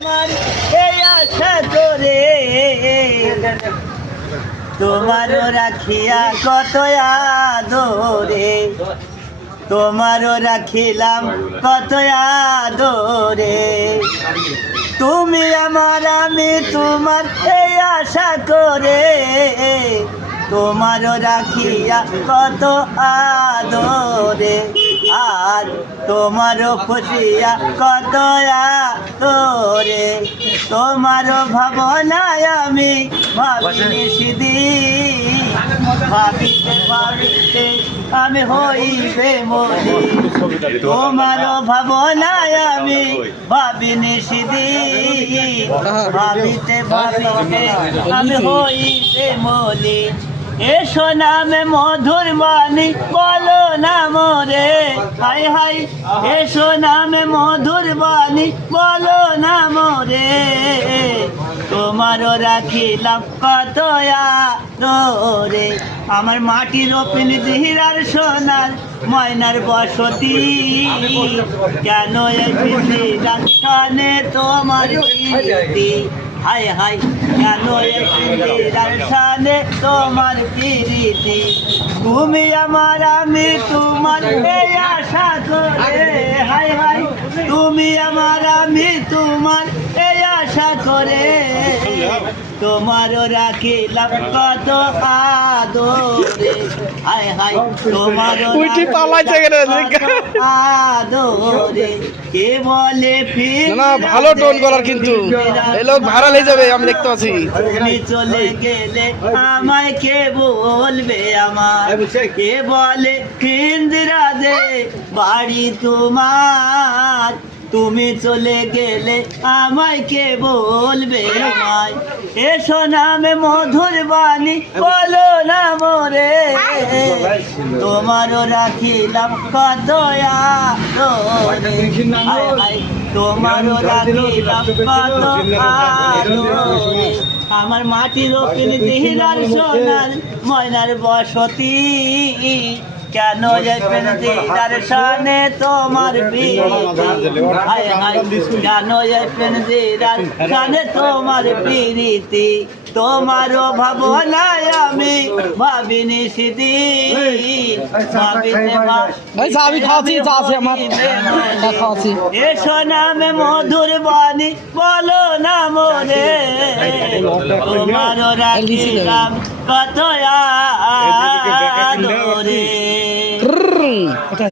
আমার এই আশা করে তোমারও রাখিয়া কত আদরে, তোমারও রাখিলাম কত আদরে। তুমি আমার আমি তোমার এই আশা করে, তোমারও রাখিয়া কত আদরে। আর তোমারও খুশিয়া কত আদরে। তোমারও ভাবনায় আমি ভাবিনি সেদিন, ভাবিতে ভাবিতে আমি হইবে মরি। তোমারও ভাবনায় আমি ভাবিনি সেদিন, ভাবিতে ভাবিতে আমি হইবে মরি। এসো নামে মধুর বাণী বলো না মোরে, হাই হাই। এসো নামে মধুর বাণী বলো না মোরে, তোমারও রাখিলাম কত আদরে। আমার মাটির ওপিন হীরার সোনার ময়নার বসতি, কেন এই পিঞ্জিরার কানে তোমার কীর্তি। হাই হাই, কেন এই পিঞ্জিরার সানে তোমার প্রীতি। তুমি আমার আমি তোমার এই আশা করে, হাই হাই। তুমি আমার আমি তোমার এই আশা করে, তোমারও রাখিলাম কত আদরে। হাই হাই, তোমারও আদরে। কে বলে না ভালো টোন করার, কিন্তু এই লোক ভাইরাল হয়ে যাবে আমি দেখতে পাচ্ছি। তুমি চলে গেলে আমায় কে বলবে আমার, কে বলে পিঞ্জিরা দে বাড়ি তোমার। তুমি চলে গেলে আমায় কে বলবে আমায়। এসো নামে মধুর বাণী বলো না মোরে, তোমারও রাখিলাম কত আদরে। হাই হাই, তোমারও রাখিলাম কত আদরে। আমার মাটির ওপিন হীরার সোনার ময়নার বসতি, কেন পিঞ্জিরার সানে তোমার প্রীতি। হাই হাই, কেন পিঞ্জিরার সানে তোমার প্রীতি। তোমারও ভাবনায় আমি ভাবিনি সেদিন, ভাবিতে এসো নামে মধুর বাণী বলো না মোরে, তোমারও রাখিলাম কত আদরে।